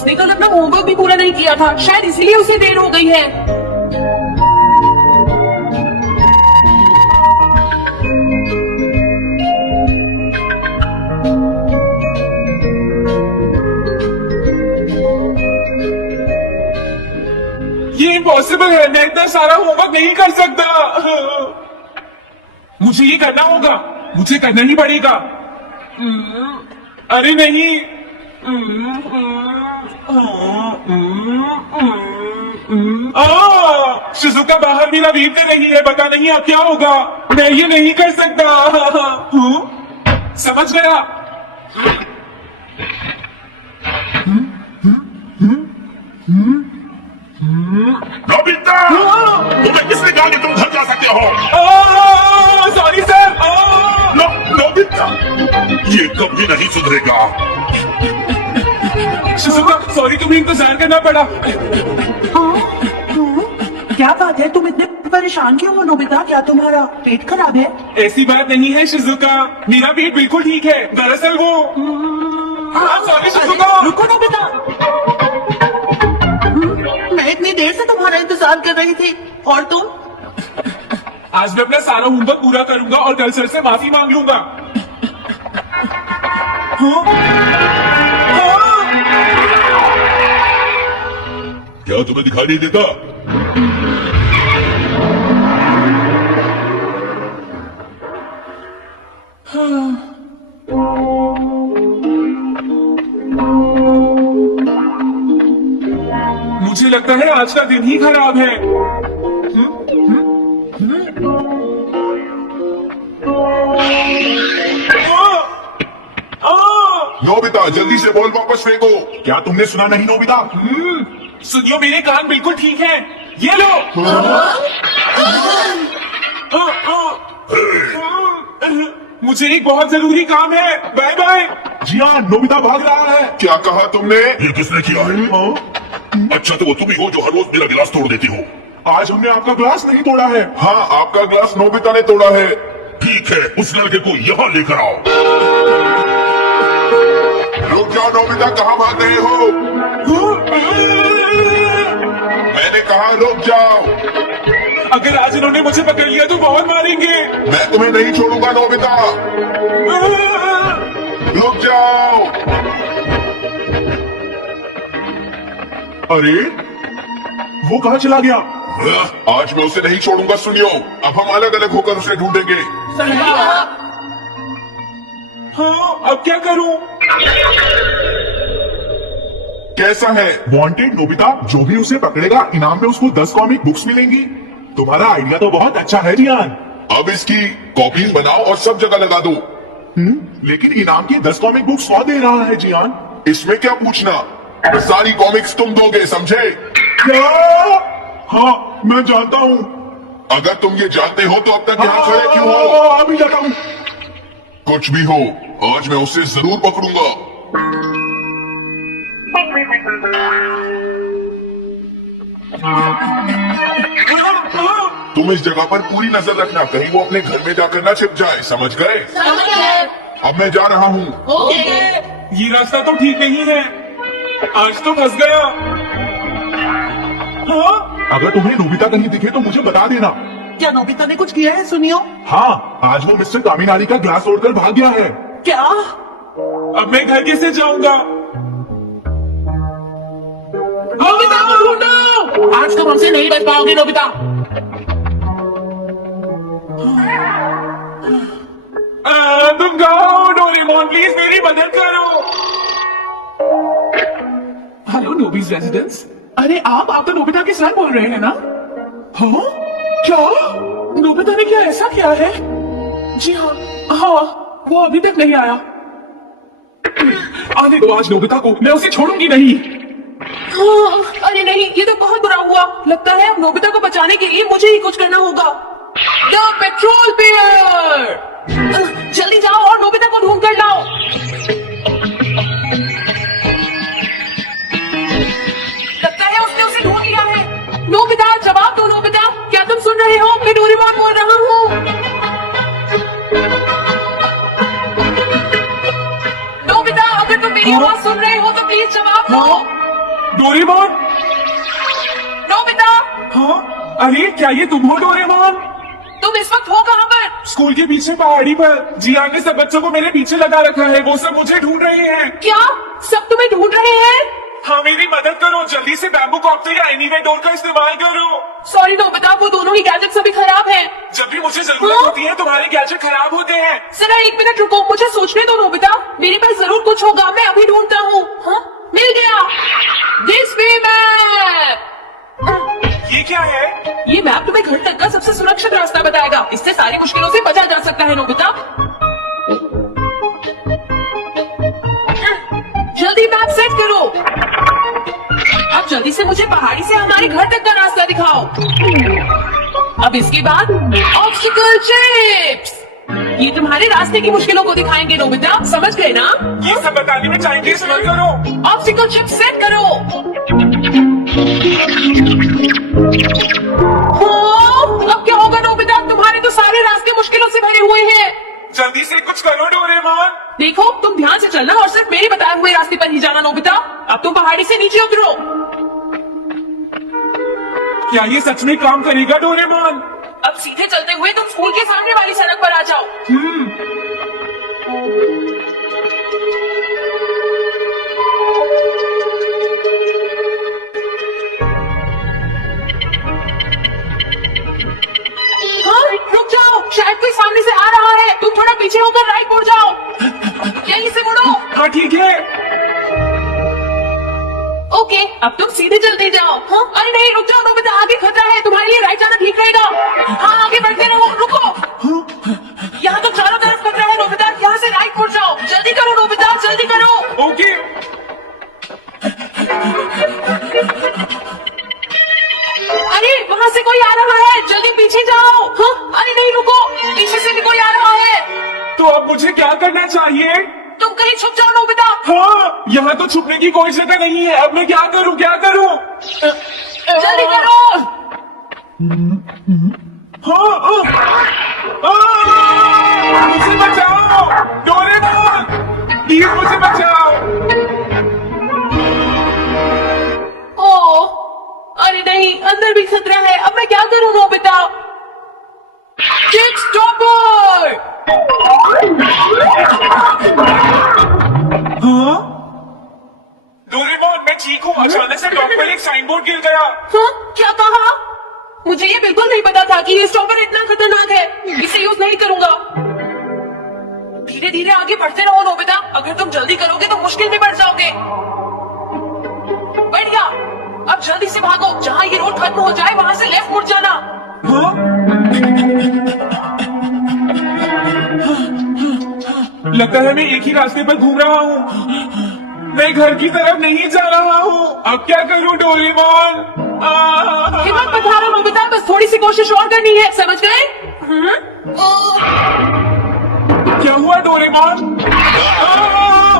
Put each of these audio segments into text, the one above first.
उसने कल अपना होमवर्क भी पूरा नहीं किया था, शायद इसीलिए उसे देर हो गई है। ये इम्पॉसिबल है, मैं इतना सारा होमवर्क नहीं कर सकता। मुझे ये करना होगा, मुझे करना ही पड़ेगा। अरे नहीं। शिजुका बाहर मेरा वेट कर रही है, पता नहीं अब क्या होगा। मैं ये नहीं कर सकता। समझ गया। नोबिता, तुम्हें किसने कहा कि तुम घर जा सकते हो? Sorry sir. नोबिता, ये कभी नहीं सुधरेगा। शिजुका सॉरी, तुम्हें इंतजार करना पड़ा। क्या बात है, तुम इतने परेशान क्यों हो नोबिता? क्या तुम्हारा पेट खराब है? ऐसी बात नहीं है शिजुका, मेरा पेट बिल्कुल ठीक है। दरअसल वो सॉरी शिजुका। रुको नोबिता, मैं इतनी देर से तुम्हारा इंतजार कर रही थी। और तुम? आज मैं अपना सारा होमवर्क पूरा करूंगा और कल सर से माफी मांग लूंगा। क्या तुम्हें दिखाई नहीं देता? मुझे लगता है आज का दिन ही खराब है। नोबिता, जल्दी से बॉल वापस फेंको। क्या तुमने सुना नहीं नोबिता? सुनियो, मेरे कान बिल्कुल ठीक है। ये लो। मुझे एक बहुत जरूरी काम है। Bye bye. जी हाँ, नोबिता भाग रहा है। क्या कहा तुमने? ये किसने किया है? अच्छा, तो वो तुम ही हो जो हर रोज मेरा गिलास तोड़ देती हो। आज हमने आपका ग्लास नहीं तोड़ा है। हाँ, आपका ग्लास नोबिता ने तोड़ा है। ठीक है, उस लड़के को यहाँ लेकर आओ। रुक जाओ नोबिता, कहाँ भाग रहे हो? मैंने कहा रुक जाओ। अगर आज इन्होंने मुझे पकड़ लिया तो बहुत मारेंगे। मैं तुम्हें नहीं छोड़ूंगा नोबिता। रुक जाओ। अरे, वो कहाँ चला गया? आज मैं उसे नहीं छोड़ूंगा। सुनियो, अब हम अलग अलग होकर उसे ढूंढेंगे। हाँ, अब क्या करूं? कैसा है? वांटेड नोबिता, जो भी उसे पकड़ेगा इनाम में उसको 10 कॉमिक बुक्स मिलेंगी। तुम्हारा आइडिया तो बहुत अच्छा है जियान। अब इसकी कॉपीज बनाओ और सब जगह लगा दो। लेकिन इनाम की 10 कॉमिक बुक्स 100 दे रहा है जियान। इसमें क्या पूछना? सारी कॉमिक्स तुम दोगे, समझे? क्या? हाँ, मैं जानता हूँ। अगर तुम ये जानते हो तो अब तक यहाँ खड़े क्यों हो? अभी जाता हूँ। कुछ भी हो, आज मैं उसे जरूर पकड़ूंगा। तुम इस जगह पर पूरी नजर रखना, कहीं वो अपने घर में जाकर ना छिप जाए। समझ गए? अब मैं जा रहा हूँ। ये रास्ता तो ठीक नहीं है। आज तो फंस गया। अगर तुम्हें नोबिता कहीं दिखे तो मुझे बता देना। क्या नोबिता ने कुछ किया है? सुनियो। हाँ, आज वो मिस्टर कामिनारी का ग्लास तोड़कर भाग गया है। क्या? अब मैं घर कैसे जाऊंगा? नोबिता को ढूंढो। आज तुम हमसे नहीं बच पाओगे नोबिता। तुम कहो डोरेमोन, प्लीज मेरी मदद करो। हेलो नोबीज रेजिडेंस। अरे आप तो नोबिता के सर बोल रहे हैं ना? हाँ? क्या? नोबिता ने क्या ऐसा किया है? जी हाँ, वो अभी तक नहीं आया। आने दो आज नोबिता को, मैं उसे छोड़ूंगी नहीं। अरे नहीं, ये तो बहुत बुरा हुआ। लगता है अब नोबिता को बचाने के लिए मुझे ही कुछ करना होगा। द पेट्रोल बियर, जल्दी जाओ और नोबिता को ढूंढ कर लाओ। लगता है उसने उसे ढूंढ लिया है। नोबिता, जवाब दो नोबिता, क्या तुम सुन रहे हो? मैं डोरेमोन बोल रहा हूँ। नोबिता, अगर तुम मेरी आवाज सुन रहे हो तो प्लीज जवाब दो। डोरेमोन। नोबिता, हाँ, अरे क्या ये तुम हो डोरेमोन? तुम इस वक्त हो कहाँ पर? स्कूल के पीछे पहाड़ी पर जियान ने सब बच्चों को मेरे पीछे लगा रखा है। वो सब मुझे ढूंढ रहे हैं। क्या सब तुम्हें ढूंढ रहे हैं? हाँ, मेरी मदद करो। जल्दी से बैम्बू कॉप्टर या एनीवे डोर का इस्तेमाल करो। सॉरी नोबिता, वो दोनों ही गैजेट्स अभी खराब हैं। जब भी मुझे जरूरत हाँ? होती है तुम्हारे गैजेट खराब होते हैं। जरा 1 मिनट रुको, मुझे सोचने दो नोबिता। मेरे पास जरूर कुछ होगा, मैं अभी ढूंढता हूँ। हाँ, मिल गया। This way map. ये क्या है? ये मैप तुम्हें घर तक का सबसे सुरक्षित रास्ता बताएगा। इससे सारी मुश्किलों से बचा जा सकता है नोबिता। जल्दी मैप सेट करो। अब जल्दी से मुझे पहाड़ी से हमारे घर तक का रास्ता दिखाओ। अब इसके बाद ऑब्स्टिकल चिप्स। ये तुम्हारे रास्ते की मुश्किलों को दिखाएंगे नोबिता, समझ गए ना? ये सब बताने में चाइनीज मत करो। ऑब्स्टिकल चिप्स सेट करो। अब क्या होगा नोबिता? तुम्हारे तो सारे रास्ते मुश्किलों से भरे हुए हैं। जल्दी से कुछ करो डोरेमोन। देखो, तुम ध्यान से चलना और सिर्फ मेरे बताए हुए रास्ते पर ही जाना नोबिता। अब तुम पहाड़ी से नीचे उतरो। क्या ये सच में काम करेगा डोरेमोन? अब सीधे चलते हुए तुम स्कूल के सामने वाली सड़क पर आ जाओ। हाँ, रुक जाओ, शायद कोई सामने से आ रहा है। तुम थोड़ा पीछे होकर राइट मुड़ जाओ। यहीं से मुड़ो। हाँ, ठीक है। ओके, अब तुम सीधे चलते जाओ। हाँ? अरे नहीं, रुक जाओ नोबिता, आगे खतरा है। तुम्हारे लिए राइट जाना ठीक रहेगा। हाँ, आगे बढ़ते रहो। रुको, यहाँ तो चारों तरफ खतरा है नोबिता। यहाँ से राइट मुड़ जाओ। जल्दी करो नोबिता, जल्दी करो। ओके। अरे वहाँ से कोई आ रहा है, जल्दी पीछे जाओ। हाँ? अरे नहीं, रुको, पीछे से भी कोई आ रहा है। तो अब मुझे क्या करना चाहिए? तुम कहीं छुप जाओ नोबिता। हाँ, यहाँ तो छुपने की कोई जगह नहीं है। अब मैं क्या करूँ, क्या करूँ? जल्दी करो। हाँ, मुझे बचाओ डोरेमोन, प्लीज मुझे बचाओ। ओह, अरे नहीं, अंदर भी खतरा है। अब मैं क्या करूँ नोबिता? Kick stopper. हाँ? डोरेमोन, मैं ठीक हूँ। अचानक से डॉग पर एक साइन बोर्ड गिर गया। हाँ? क्या कहा? मुझे ये बिल्कुल नहीं पता था कि ये स्टॉपर इतना खतरनाक है। इसे यूज नहीं करूंगा। धीरे धीरे आगे बढ़ते रहो नोबिता। अगर तुम जल्दी करोगे तो मुश्किल में पड़ जाओगे। बढ़िया, अब जल्दी से भागो। जहाँ ये रोड खत्म हो जाए वहाँ से लेफ्ट मुड़ जाना। हाँ? लगता है मैं एक ही रास्ते पर घूम रहा हूँ। मैं घर की तरफ नहीं जा रहा हूँ। अब क्या करूँ डोरेमोन? हिम्मत मत हारो नोबिता, बस थोड़ी सी कोशिश और करनी है, समझ गए? क्या हुआ डोरेमोन?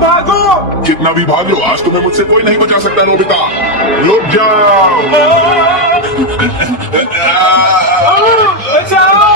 भागो। कितना भी भाग लो, आज तुम्हें मुझसे कोई नहीं बचा सकता नोबिता। रुक जाओ। बचाओ।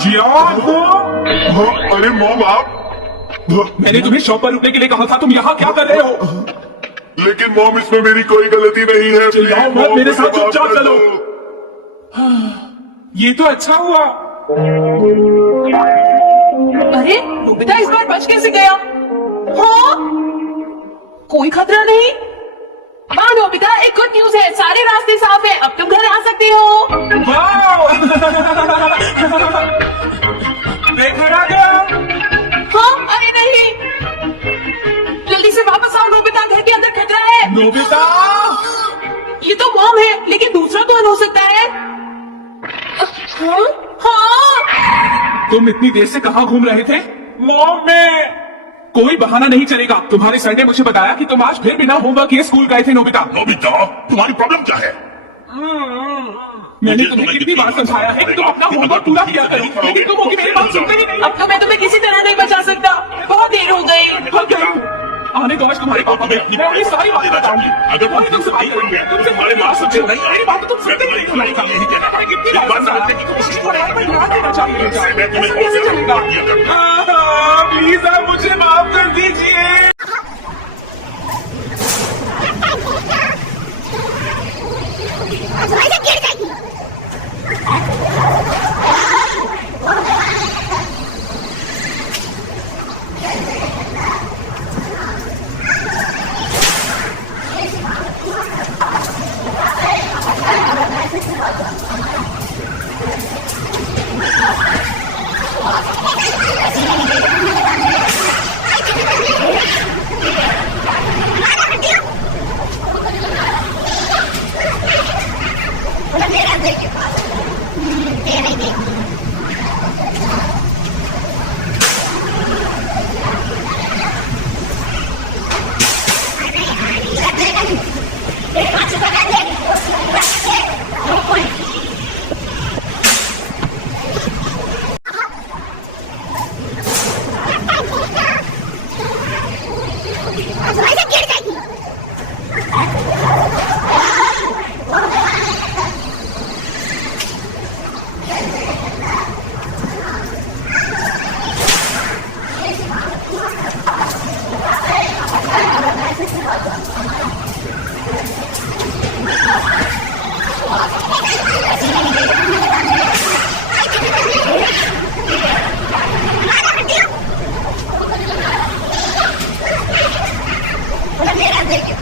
जियान, हाँ, अरे मॉम, आप मैंने तुम्हें शॉप पर रुकने के लिए कहा था। तुम यहाँ क्या कर रहे हो? लेकिन मॉम, इसमें मेरी कोई गलती नहीं है। चिल्लाओ मत, मेरे साथ चुपचाप चलो। ये तो अच्छा हुआ। अरे नोबिता इस बार बच कैसे गया? हाँ? कोई खतरा नहीं। हाँ नोबिता, एक गुड न्यूज है, सारे रास्ते साफ है। अब तुम घर आ सकते हो। वाओ! मैं घर आ गया। हाँ? अरे नहीं, जल्दी से वापस आओ नोबिता, घर के अंदर खतरा है। नोबिता! ये तो मॉम है, लेकिन दूसरा कौन हो सकता है? हाँ? हाँ? तुम इतनी देर से कहाँ घूम रहे थे? मॉम, मैं कोई बहाना नहीं चलेगा। तुम्हारे सर ने मुझे बताया कि तुम आज फिर बिना होमवर्क किए स्कूल गए थे नोबिता। नोबिता, तुम्हारी प्रॉब्लम क्या है? मैंने तुम्हें कितनी बार समझाया है कि तुम अपना होमवर्क पूरा किया करो, लेकिन तुम मेरी बात सुनते ही नहीं। अब तो मैं तुम्हें किसी तरह नहीं बचा सकता। बहुत देर हो गई। थक गई हूँ। आने दो आज तुम्हारे पापा में, मैं उन्हें सारी बातें बताऊंगी। अगर वही तुमसे बात करेंगे, तुमसे हमारे बात सुनते नहीं। मेरी बात तो तुम सुनते ही नहीं। लड़ाई का नहीं कहना पड़े, कितनी बार समझाने की कोशिश कर रहा है, पर ध्यान देना चाहिए। ऐसे कैसे चलेगा? प्लीज आप मुझे माफ कर दीजिए। ऐसे गिर जाएगी। मेरा देखिए